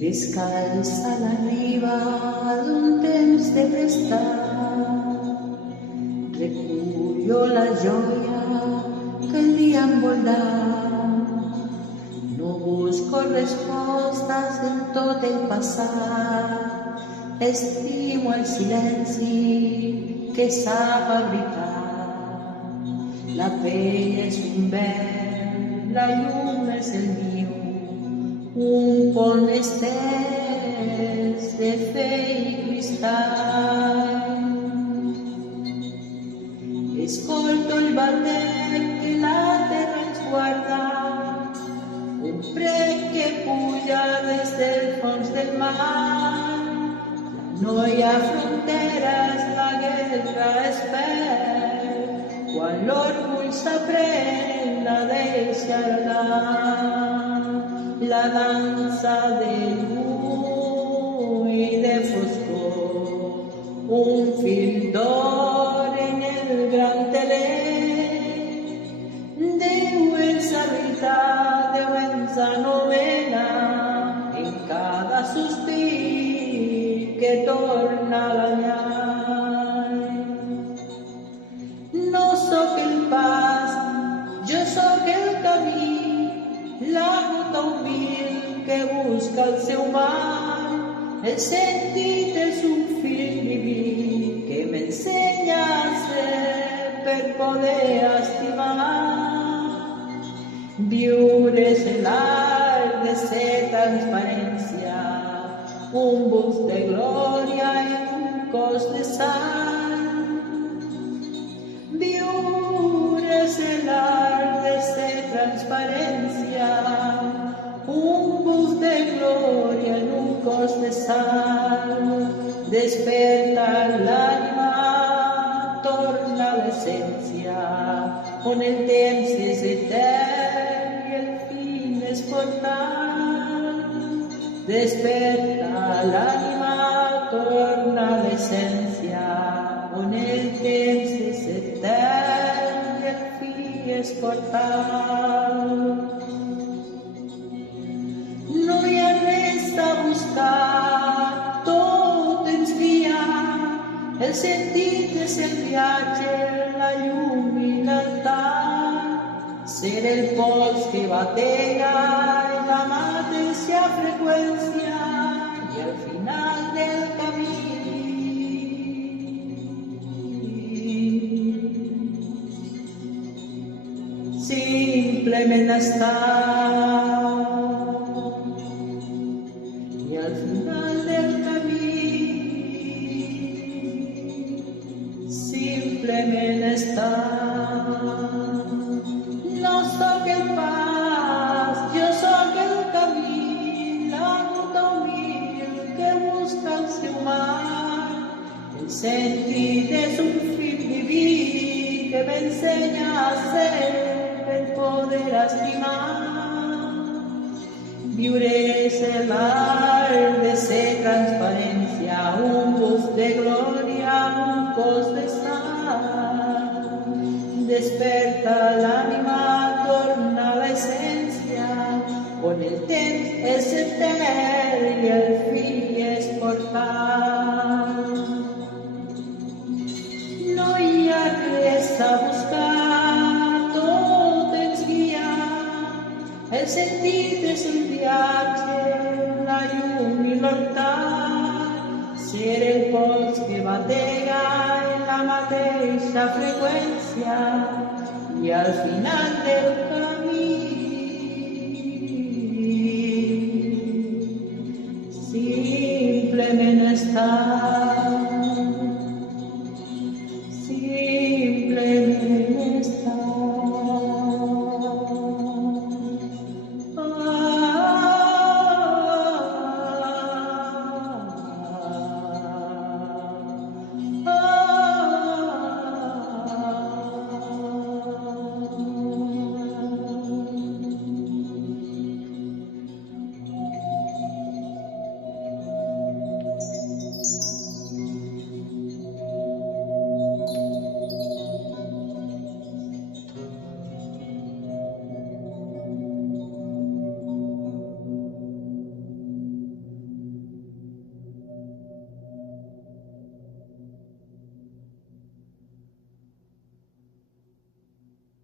Descalça la riba d'un temps de prestar, recullo la joia que el dia em vol dar. No busco respostes en tot el passat, estimo el silenci que sap abrigar. La pell és un vent, la llum és el niu, un pont estès de fe i cristall. Escolto el batec que la terra ens guarda, un prec que puja des del fons del mar. No hi ha fronteres, la guerra es perd, quan l'orgull s'aprèn la deixa anar. La dansa de llum i de foscor, un fil d'or en el gran teler. Déu ens habita, Déu ens anomena, en cada sospir que torna a la llar. No sóc el pas, jo sóc el camí, la gota humil que busca el seu mar. El sentit és un fil diví que m'ensenya a ser per poder estimar. Viure és l'art de ser transparència, un buf de glòria i un cos de sang. Viure és l'art de ser transparència, un buf de glòria en un cos de sang. Desperta l'ànima, torna a l'essència, on el temps és etern i el fin és portant. Desperta l'ànima, torna a l'essència, on el temps és etern i el fi és portant. No hi ha res a buscar, tot ens guia. El sentit és el viatge, la llum i l'altar. Ser el pols que batega en la mateixa freqüència i al final del camí simplement estar. I al final del camí simplement estar. No sóc el pas, jo sóc el camí, la ruta humil que busca el seu mar. El sentit és un fil diví que m'ensenya a ser per poder estimar. Viure és l'art de ser transparència, un buf de glòria, un cos de sang. Desperta l'ànima, torna a l'essència, on el temps és etern i el fi és portant. No hi ha res a buscar, tot ens guia. El sentit és el viatge, la llum i l'altar. Ser el pols que batega en la mateixa freqüència i al final del camí simplement estar.